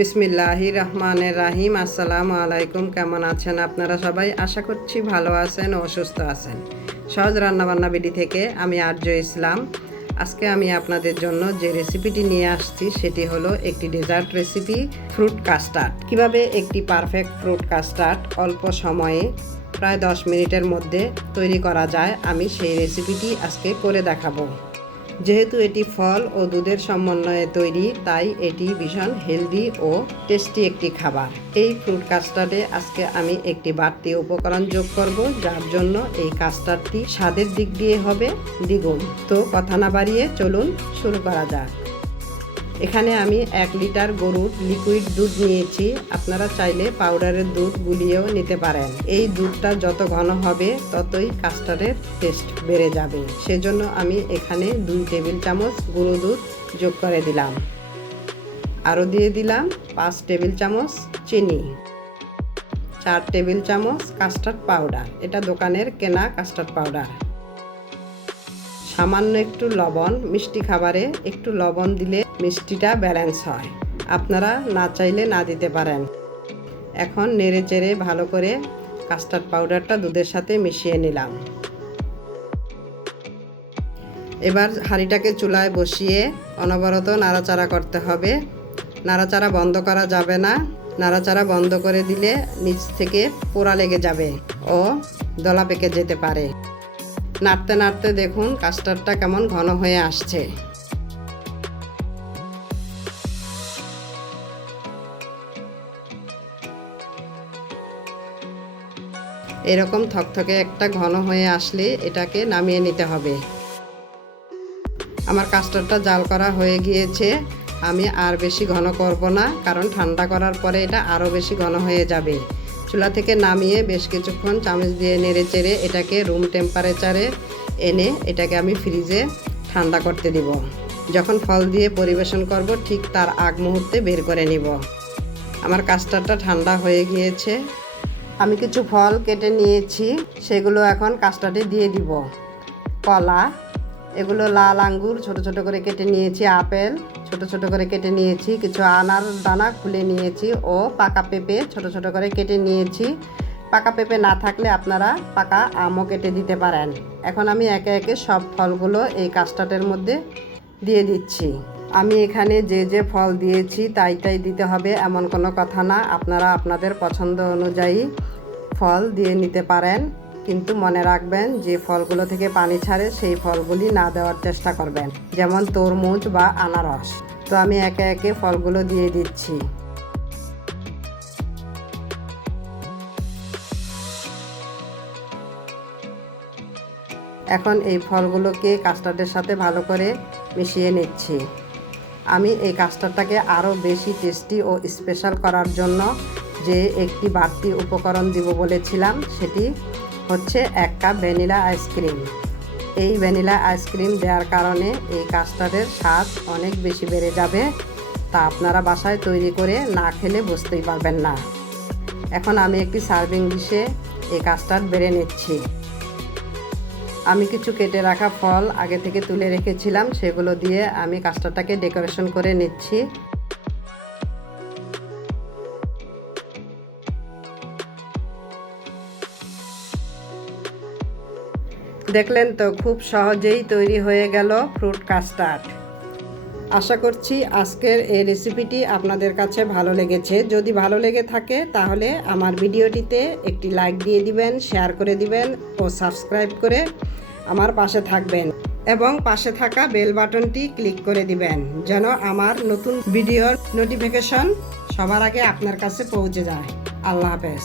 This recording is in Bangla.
বিসমিল্লাহির রহমানির রহিম। আসসালামু আলাইকুম। কেমন আছেন আপনারা সবাই? আশা করছি ভালো আছেন ও সুস্থ আছেন। সহজ রান্নাবান্না বিডি থেকে আমি আরজু ইসলাম। আজকে আমি আপনাদের জন্য যে রেসিপিটি নিয়ে আসছি সেটি হলো একটি ডেজার্ট রেসিপি, ফ্রুট কাস্টার্ড। কিভাবে একটি পারফেক্ট ফ্রুট কাস্টার্ড অল্প সময়ে প্রায় 10 মিনিটের মধ্যে তৈরি করা যায়, আমি সেই রেসিপিটি আজকে করে দেখাবো। যেহেতু এটি ফল ও দুধের সমন্বয়ে তৈরি, তাই এটি ভীষণ হেলদি ও টেস্টি একটি খাবার। এই ফ্রুট কাস্টার্ডে আজকে আমি একটি বাড়তি উপকরণ যোগ করব, যার জন্য এই কাস্টার্ডটি স্বাদের দিক দিয়ে হবে দ্বিগুণ। তো কথা না বাড়িয়ে চলুন শুরু করা যাক। এখানে আমি 1 লিটার গরুর লিকুইড দুধ নিয়েছি। আপনারা চাইলে পাউডারের দুধ গুলিয়েও নিতে পারেন। এই দুধটা যত ঘন হবে ততই কাস্টার্ডের টেস্ট বেড়ে যাবে। সেজন্য আমি এখানে 2 টেবিল চামচ গুঁড়ো দুধ যোগ করে দিলাম। আরও দিয়ে দিলাম 5 টেবিল চামচ চিনি, 4 টেবিল চামচ কাস্টার্ড পাউডার, এটা দোকানের কেনা কাস্টার্ড পাউডার, সামান্য একটু লবণ। মিষ্টি খাবারে একটু লবণ দিলে মিষ্টিটা ব্যালেন্স হয়, আপনারা না চাইলে না দিতে পারেন। এখন নেড়ে চেড়ে ভালো করে কাস্টার্ড পাউডারটা দুধের সাথে মিশিয়ে নিলাম। এবার হাঁড়িটাকে চুলায় বসিয়ে অনবরত নাড়াচাড়া করতে হবে। নাড়াচাড়া বন্ধ করা যাবে না। নাড়াচাড়া বন্ধ করে দিলে নিচ থেকে পোড়া লেগে যাবে ও দলা পেকে যেতে পারে। নাড়তে নাড়তে দেখুন কাস্টার্ডটা কেমন ঘন হয়ে আসছে। এরকম থকথকে একটা ঘন হয়ে আসলে এটাকে নামিয়ে নিতে হবে। আমার কাস্টার্ডটা জাল করা হয়ে গিয়েছে। আমি আর বেশি ঘন করব না, কারণ ঠান্ডা করার পরে এটা আরও বেশি ঘন হয়ে যাবে। চুলা থেকে নামিয়ে বেশ কিছুক্ষণ চামচ দিয়ে নেড়ে চেড়ে এটাকে রুম টেম্পারেচারে এনে এটাকে আমি ফ্রিজে ঠান্ডা করতে দিব। যখন ফল দিয়ে পরিবেশন করব ঠিক তার আগ মুহূর্তে বের করে নিব। আমার কাস্টার্ডটা ঠান্ডা হয়ে গিয়েছে। আমি কিছু ফল কেটে নিয়েছি, সেগুলো এখন কাস্টার্ডে দিয়ে দিব। কলা, এগুলো লাল আঙ্গুর ছোট ছোট করে কেটে নিয়েছি, আপেল ছোট ছোট করে কেটে নিয়েছি, কিছু আনার দানা খুলে নিয়েছি ও পাকা পেঁপে ছোট ছোট করে কেটে নিয়েছি। পাকা পেঁপে না থাকলে আপনারা পাকা আমও কেটে দিতে পারেন। এখন আমি একে একে সব ফলগুলো এই কাস্টার্ডের মধ্যে দিয়ে দিচ্ছি। আমি এখানে যে যে ফল দিয়েছি তাই দিতে হবে এমন কোনো কথা না। আপনারা আপনাদের পছন্দ অনুযায়ী ফল দিয়ে নিতে পারেন, কিন্তু মনে রাখবেন যে ফলগুলো থেকে পানি ছাড়ে সেই ফলগুলি না দেওয়ার চেষ্টা করবেন, যেমন তরমুজ বা আনারস। তো আমি একে একে ফলগুলো দিয়ে দিচ্ছি। এখন এই ফলগুলোকে কাস্টার্ডের সাথে ভালো করে মিশিয়ে নিচ্ছি। আমি এই কাস্টার্ডটাকে আরও বেশি টেস্টি ও স্পেশাল করার জন্য যে একটি বাড়তি উপকরণ দিব বলেছিলাম, সেটি হচ্ছে 1 কাপ ভ্যানিলা আইসক্রিম। এই ভ্যানিলা আইসক্রিম দেওয়ার কারণে এই কাস্টার্ডের স্বাদ অনেক বেশি বেড়ে যাবে। তা আপনারা বাসায় তৈরি করে না খেলে বুঝতেই পারবেন না। এখন আমি একটি সার্ভিং ডিশে এই কাস্টার্ড বেড়ে নিচ্ছি। আমি কিছু কেটে রাখা ফল আগে থেকে তুলে রেখেছিলাম, সেগুলো দিয়ে আমি কাস্টার্ডটাকে ডেকোরেশন করে নিচ্ছি। দেখলেন তো, খুব সহজেই তৈরি হয়ে গেল ফ্রুট কাস্টার্ড। আশা করছি আজকের এই রেসিপিটি আপনাদের কাছে ভালো লেগেছে। যদি ভালো লেগে থাকে তাহলে আমার ভিডিওটিতে একটি লাইক দিয়ে দিবেন, শেয়ার করে দিবেন ও সাবস্ক্রাইব করে আমার পাশে থাকবেন এবং পাশে থাকা বেল বাটনটি ক্লিক করে দিবেন, যেন আমার নতুন ভিডিওর নোটিফিকেশন সবার আগে আপনার কাছে পৌঁছে যায়। আল্লাহ হাফেজ।